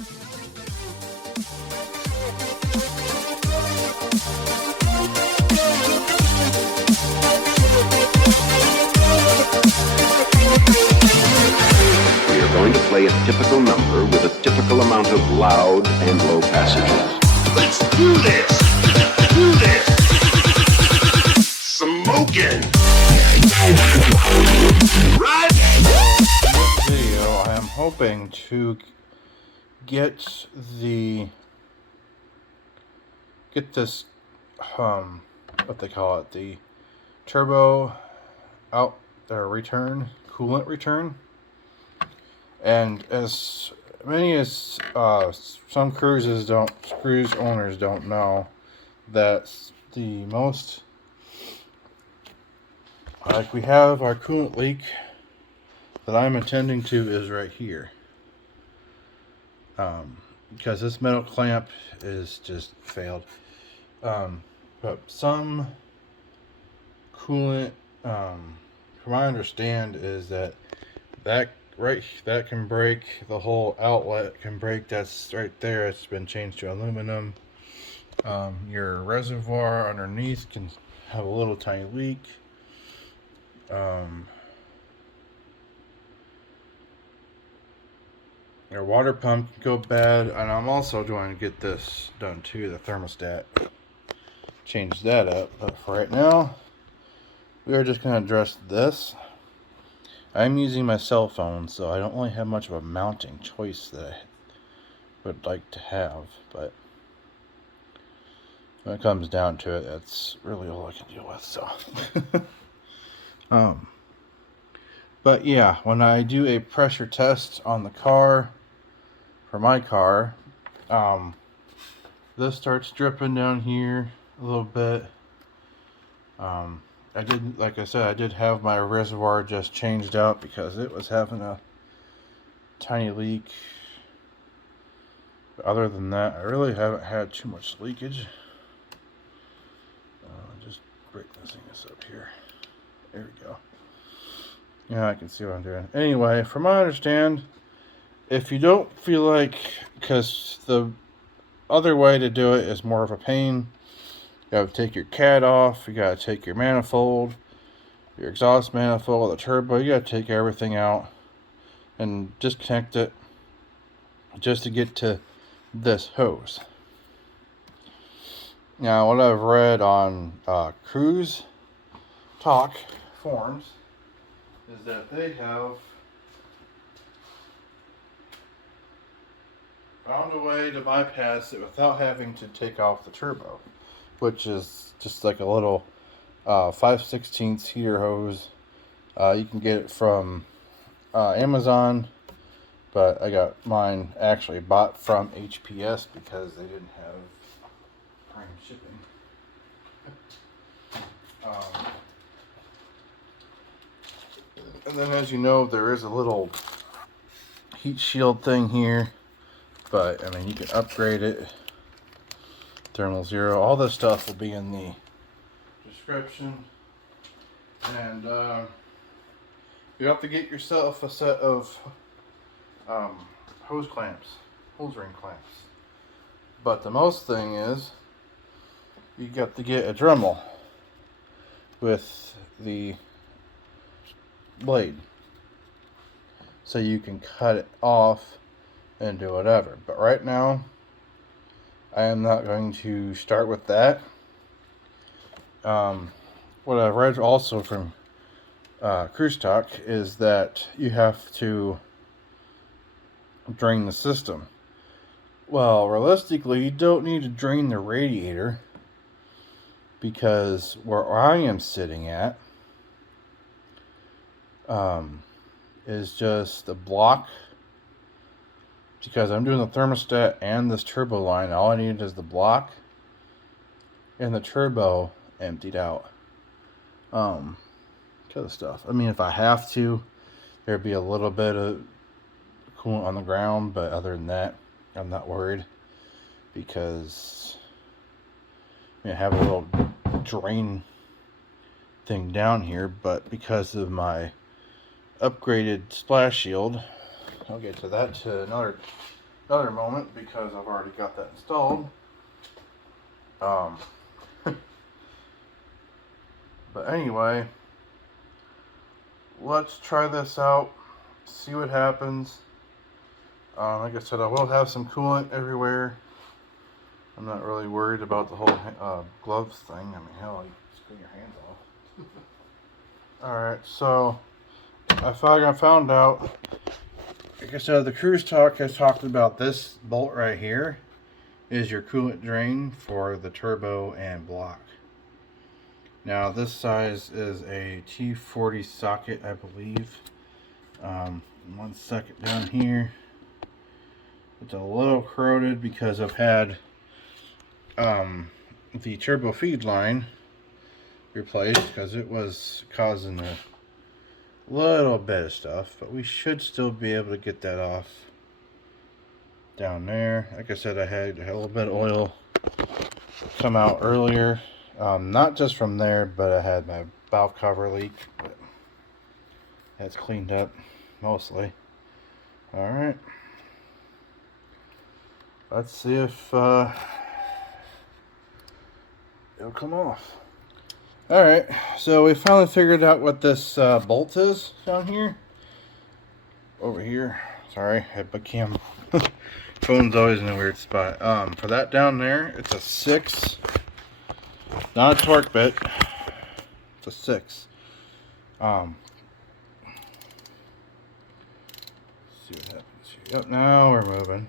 We are going to play a typical number with a typical amount of loud and low passages. Let's do this! Do this! Smoking! Right? This video, I am hoping to get this what they call it, the turbo out there return, coolant return. And as many as some Cruze owners don't know, that the most, like, we have our coolant leak that I'm attending to is right here, because this metal clamp is just failed. But some coolant, from what I understand, is that can break, the whole outlet can break. That's right there. It's been changed to aluminum. Your reservoir underneath can have a little tiny leak. Your water pump can go bad, and I'm also going to get this done too, the thermostat. Change that up, but for right now, we are just going to address this. I'm using my cell phone, so I don't really have much of a mounting choice that I would like to have, but when it comes down to it, that's really all I can deal with, so. But yeah, when I do a pressure test on the car, for my car, this starts dripping down here a little bit. Like I said, I did have my reservoir just changed out because it was having a tiny leak. But other than that, I really haven't had too much leakage. Just break this thing up here. There we go. Yeah, I can see what I'm doing. Anyway, from what I understand, if you don't feel like, because the other way to do it is more of a pain. You gotta take your cat off, you gotta take your manifold, your exhaust manifold, the turbo, you gotta take everything out and disconnect it just to get to this hose. Now, what I've read on Cruze Talk forums is that they have found a way to bypass it without having to take off the turbo, which is just like a little 5/16 heater hose. You can get it from Amazon, but I got mine actually bought from HPS because they didn't have prime shipping. And then, as you know, there is a little heat shield thing here, but I mean, you can upgrade it. Thermal Zero, all this stuff will be in the description. And you have to get yourself a set of hose ring clamps. But the most thing is, you got to get a dremel with the blade, so you can cut it off and do whatever. But right now, I am not going to start with that. What I've read also from Cruze Talk is that you have to drain the system. Well, realistically, you don't need to drain the radiator, because where I am sitting at is just the block. Because I'm doing the thermostat and this turbo line, all I needed is the block and the turbo emptied out. Kind of stuff. I mean, if I have to, there'd be a little bit of coolant on the ground, but other than that, I'm not worried, because I have a little drain thing down here, but because of my upgraded splash shield, I'll get to that to another moment because I've already got that installed. But anyway, let's try this out, see what happens. Like I said, I will have some coolant everywhere. I'm not really worried about the whole gloves thing. I mean, hell, you just clean your hands off. Alright, so I found out, like I said, the Cruze talk has talked about this bolt right here is your coolant drain for the turbo and block. Now this size is a T40 socket, I believe. One second down here. It's a little corroded because I've had the turbo feed line replaced because it was causing a little bit of stuff, but we should still be able to get that off down there. Like I said, I had a little bit of oil come out earlier, not just from there, but I had my valve cover leak, but that's cleaned up mostly. All right, let's see if it'll come off. All right, so we finally figured out what this bolt is down here. Over here, sorry, I had my cam. Phone's always in a weird spot. For that down there, it's a 6, not a torque bit. It's a 6. See what happens here. Yep, now we're moving.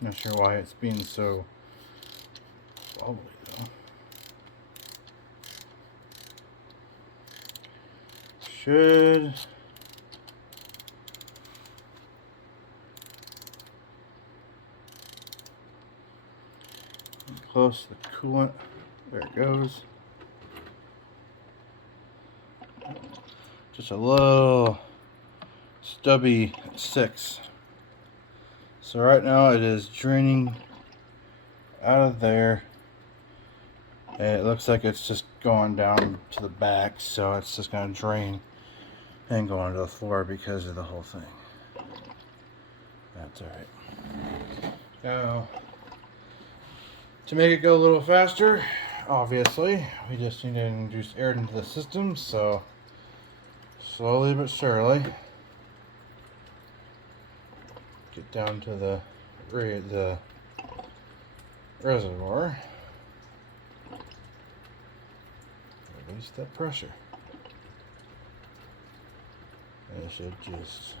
Not sure why it's being so wobbly though. Should close to the coolant. There it goes. Just a little stubby 6. So right now it is draining out of there, and it looks like it's just going down to the back, so it's just going to drain and go onto the floor because of the whole thing. That's alright. Now, to make it go a little faster, obviously, we just need to introduce air into the system, so slowly but surely. Get down to the reservoir. Release that pressure. And it should just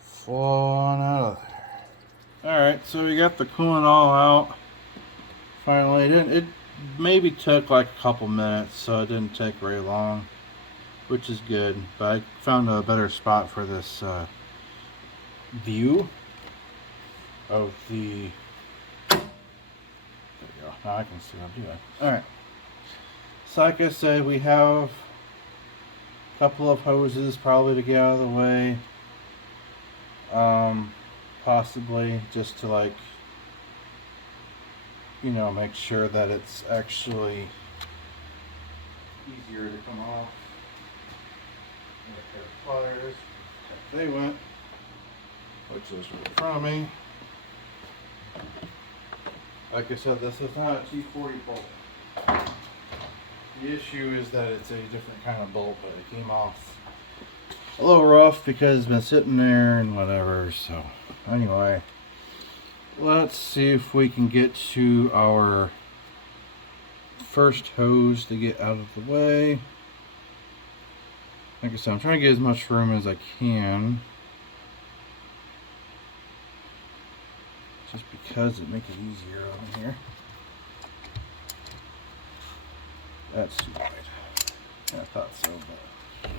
flow on out of there. Alright, so we got the coolant all out. Finally, it maybe took like a couple minutes, so it didn't take very long, which is good, but I found a better spot for this view of the, there we go, now I can see what I'm doing. Alright, so like I said, we have a couple of hoses probably to get out of the way, possibly just to, like, you know, make sure that it's actually easier to come off. A pair of pliers, they went, which is right in front of me. Like I said, this is not a T40 bolt. The issue is that it's a different kind of bolt, but it came off a little rough because it's been sitting there and whatever. So anyway, let's see if we can get to our first hose to get out of the way. Like I said, I'm trying to get as much room as I can, just because it makes it easier on here. That's too wide. Yeah, I thought so, but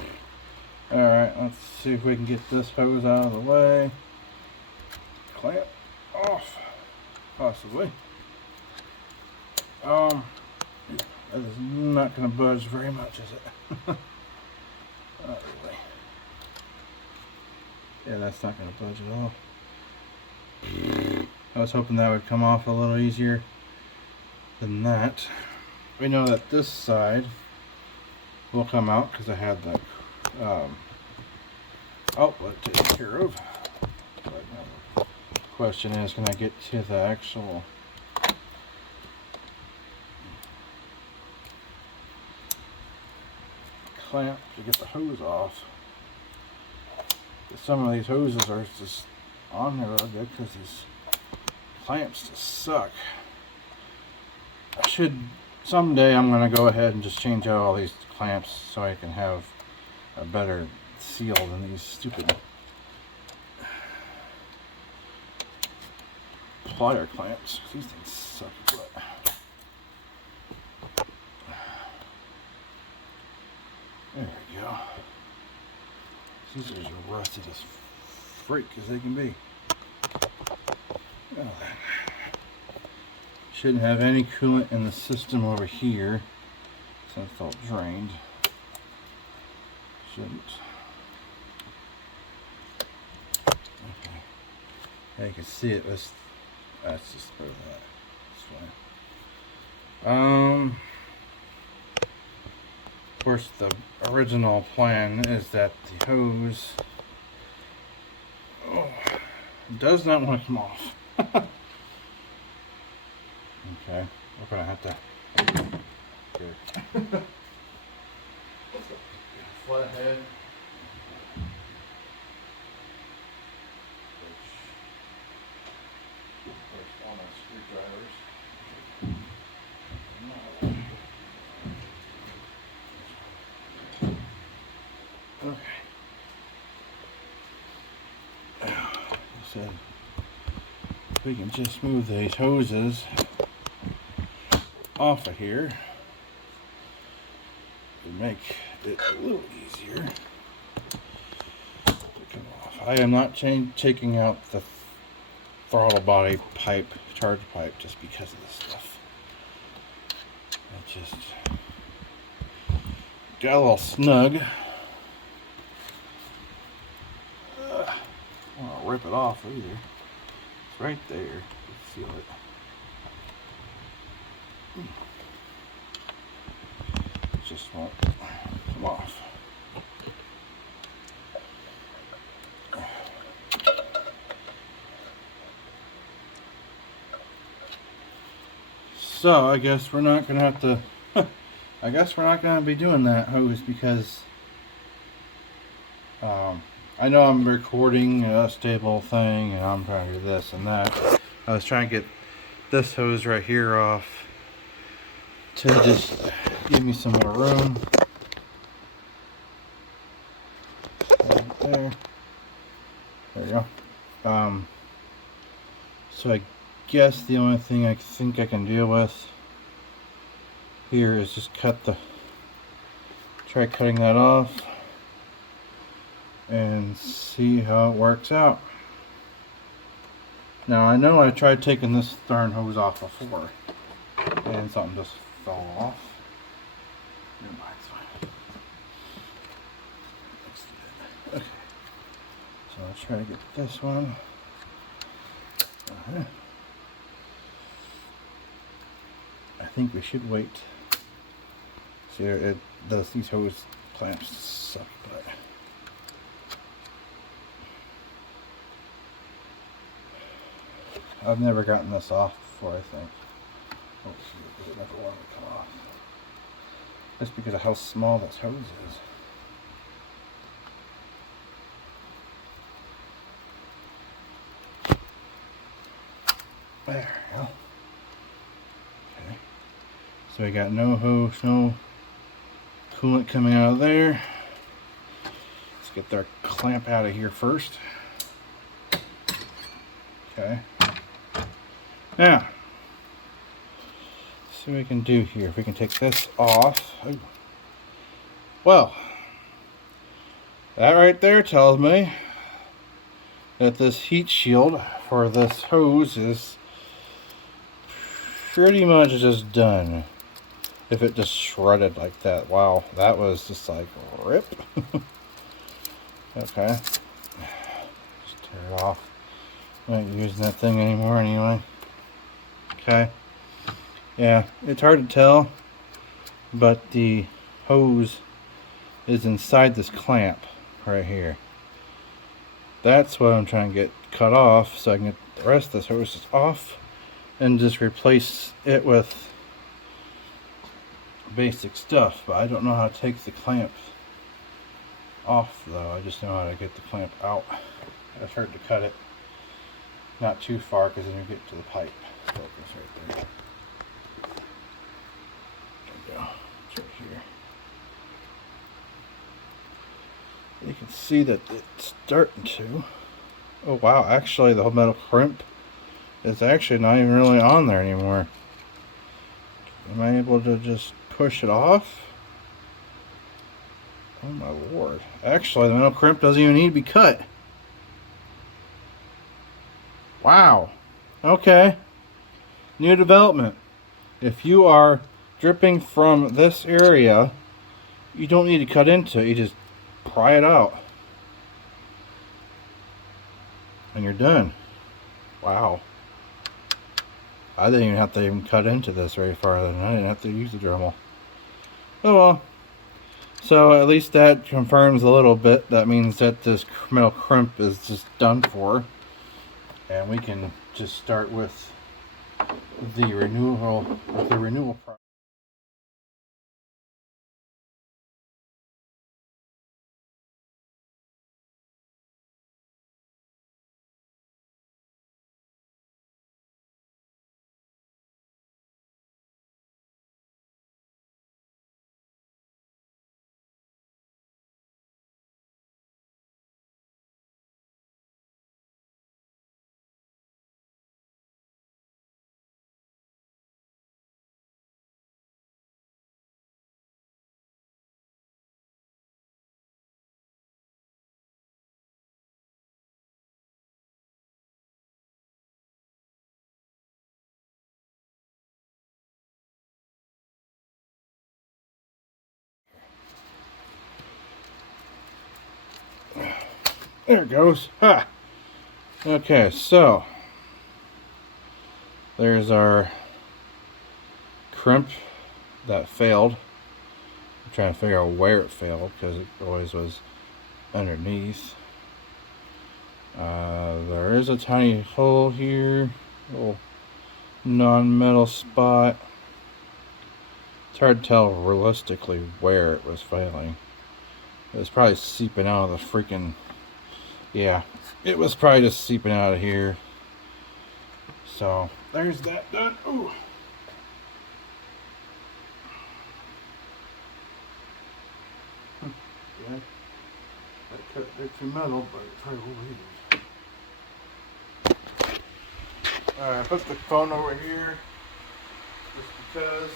alright, let's see if we can get this hose out of the way. Clamp off, possibly. That is not going to budge very much, is it? Not really. Yeah, that's not going to budge at all. I was hoping that would come off a little easier than that. We know that this side will come out because I had the outlet taken care of. Right now, the question is, can I get to the actual clamp to get the hose off? Some of these hoses are just on there real good because these clamps just suck. Someday I'm going to go ahead and just change out all these clamps so I can have a better seal than these stupid plier clamps. These things suck butt. There we go. These are as rusted as freak as they can be. Well, shouldn't have any coolant in the system over here since it's all drained. Shouldn't. Okay. Yeah, you can see it. That's just part of that. That's fine. Of course, the original plan is that the hose does not want to come off. Okay, we're gonna have to flathead. There's one of screwdrivers. Okay. So we can just move these hoses off of here and make it a little easier to come off. I am not taking out the throttle body pipe, charge pipe, just because of this stuff. It just got a little snug. I don't want to rip it off either. It's right there. You can feel it. It just won't come off. So I guess we're not gonna have to. I guess we're not gonna be doing that hose because I know I'm recording a stable thing and I'm trying to do this and that. I was trying to get this hose right here off to just give me some more room. Right there. There you go. So I guess the only thing I think I can deal with here is just try cutting that off and see how it works out. Now I know I tried taking this darn hose off before and something just fell off. Never mind, it's fine. Let's do that. Okay. So I'll try to get this one. I think we should wait. See, these hose clamps suck, but I've never gotten this off before, I think. Oh, shoot, it never wanted to come off. Just because of how small this hose is. There we go. Okay. So we got no hose, no coolant coming out of there. Let's get our clamp out of here first. Okay. Now, see what we can do here. If we can take this off. Ooh. Well, that right there tells me that this heat shield for this hose is pretty much just done. If it just shredded like that. Wow, that was just like rip. Okay. it off. I'm not using that thing anymore anyway. Okay. Yeah, it's hard to tell, but the hose is inside this clamp right here. That's what I'm trying to get cut off so I can get the rest of this hose off and just replace it with basic stuff. But I don't know how to take the clamp off though. I just know how to get the clamp out. I've heard to cut it not too far because then you get to the pipe. Focus right there. There we go. It's right here. You can see that it's starting to. Oh wow, actually the whole metal crimp is actually not even really on there anymore. Am I able to just push it off? Oh my lord. Actually the metal crimp doesn't even need to be cut. Wow. Okay. New development. If you are dripping from this area, you don't need to cut into it. You just pry it out. And you're done. Wow. I didn't even have to cut into this very far then. I didn't have to use the Dremel. Oh well. So at least that confirms a little bit. That means that this metal crimp is just done for. And we can just start with the renewal process. There it goes. Ha! Okay, so there's our crimp that failed. I'm trying to figure out where it failed because it always was underneath. There is a tiny hole here, little non-metal spot. It's hard to tell realistically where it was failing. It was probably seeping out of the freaking... Yeah, it was probably just seeping out of here. So, there's that done. Ooh. Yeah, I cut it through metal, but it probably will leave. Alright, I put the phone over here just because,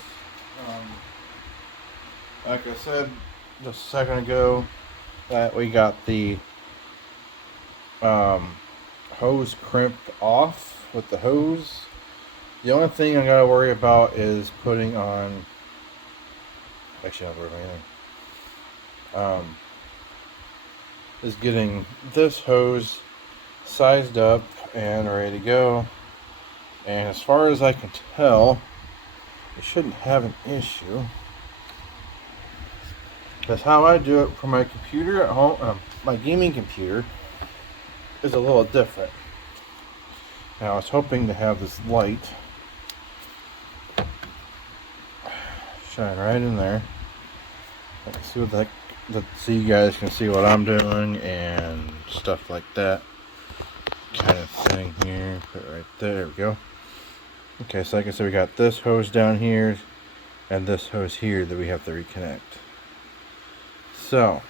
like I said just a second ago, that we got the hose crimped off with the hose. The only thing I gotta worry about is putting on, actually not worry about anything, is getting this hose sized up and ready to go. And as far as I can tell, it shouldn't have an issue. Because how I do it for my computer at home, my gaming computer, is a little different. Now I was hoping to have this light shine right in there. I can see what the heck, so you guys can see what I'm doing and stuff like that kind of thing here. Put it right there. There we go. Okay, so like I said, we got this hose down here and this hose here that we have to reconnect. So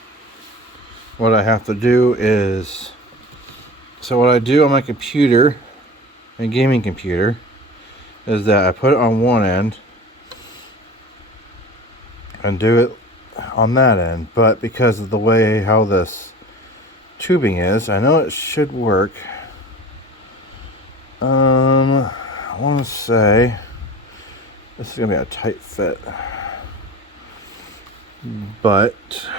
what I have to do is, so what I do on my computer, my gaming computer, is that I put it on one end and do it on that end, but because of the way how this tubing is, I know it should work. I want to say this is gonna be a tight fit, but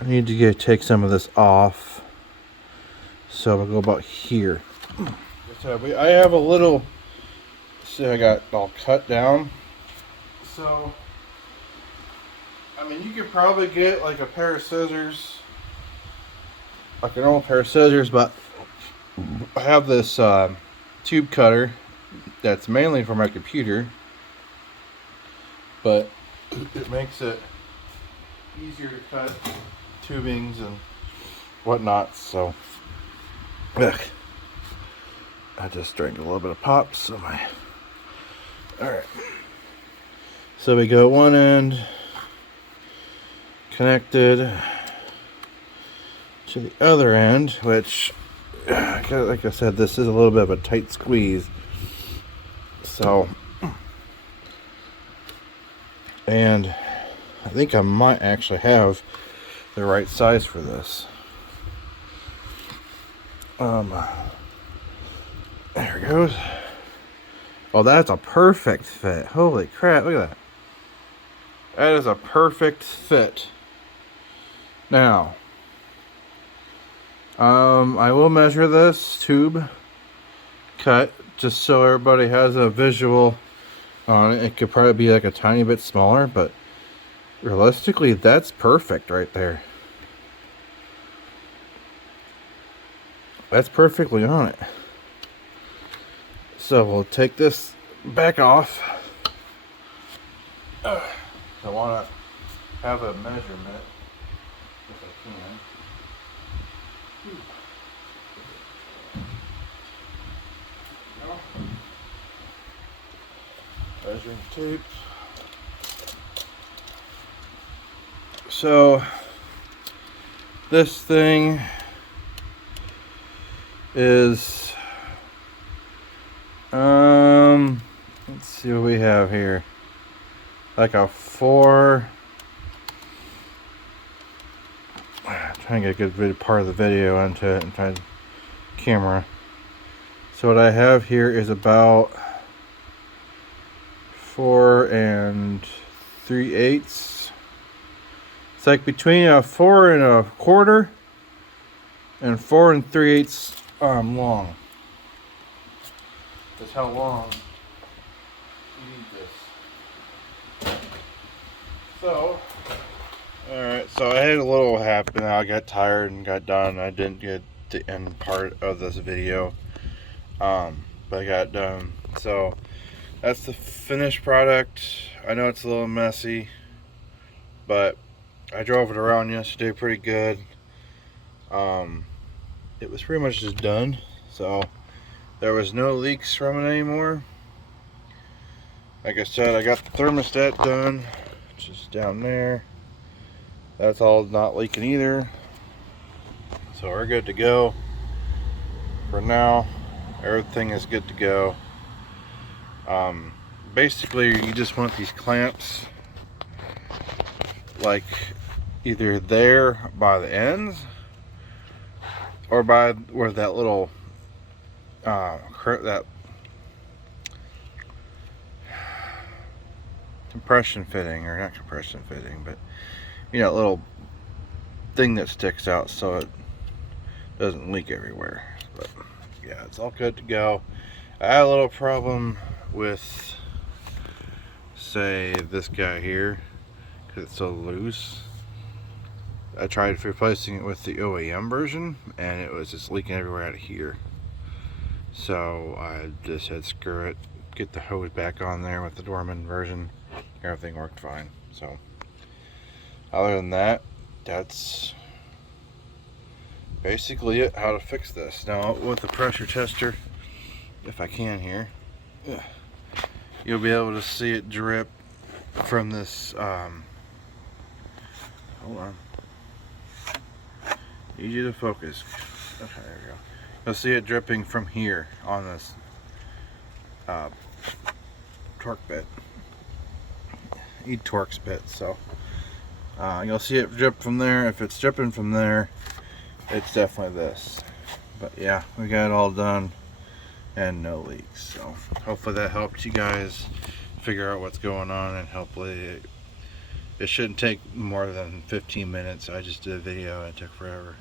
I need to take some of this off So we'll go about here. So I have a little, see, I got all cut down. So, I mean, you could probably get like a pair of scissors, like an old pair of scissors, but I have this tube cutter that's mainly for my computer, but it makes it easier to cut tubings and whatnot. So, ugh. I just drank a little bit of pop, so alright. So we go one end connected to the other end, which, like I said, this is a little bit of a tight squeeze. So, and I think I might actually have the right size for this. There it goes. Oh, that's a perfect fit. Holy crap, look at that. That is a perfect fit. Now, I will measure this tube cut just so everybody has a visual on it. It could probably be like a tiny bit smaller, but realistically, that's perfect right there. That's perfectly on it. So we'll take this back off. I want to have a measurement if I can. Measuring tape. So this thing is let's see what we have here. Like a 4. Trying to get a good part of the video into it and try to camera. So what I have here is about 4 3/8. It's like between a 4 1/4 and 4 3/8 long. That's how long you need this. So, alright, so I had a little happen. I got tired and got done. I didn't get the end part of this video, but I got done. So, that's the finished product. I know it's a little messy, but I drove it around yesterday pretty good. It was pretty much just done. So, there was no leaks from it anymore. Like I said, I got the thermostat done, which is down there. That's all not leaking either. So we're good to go. For now, everything is good to go. Basically, you just want these clamps like either there by the ends or by where that little that compression fitting, or not compression fitting, but you know, little thing that sticks out so it doesn't leak everywhere. But yeah, it's all good to go. I had a little problem with, say, this guy here because it's so loose. I tried replacing it with the OEM version and it was just leaking everywhere out of here. So I just said screw it, get the hose back on there with the Dorman version. Everything worked fine. So other than that, that's basically it, how to fix this. Now with the pressure tester, if I can here, you'll be able to see it drip from this, hold on, easy to focus. Okay, there we go. You'll see it dripping from here on this torque bit, torx bit. So you'll see it drip from there. If it's dripping from there, it's definitely this. But yeah, we got it all done and no leaks. So hopefully that helped you guys figure out what's going on, and hopefully it shouldn't take more than 15 minutes. I just did a video and it took forever.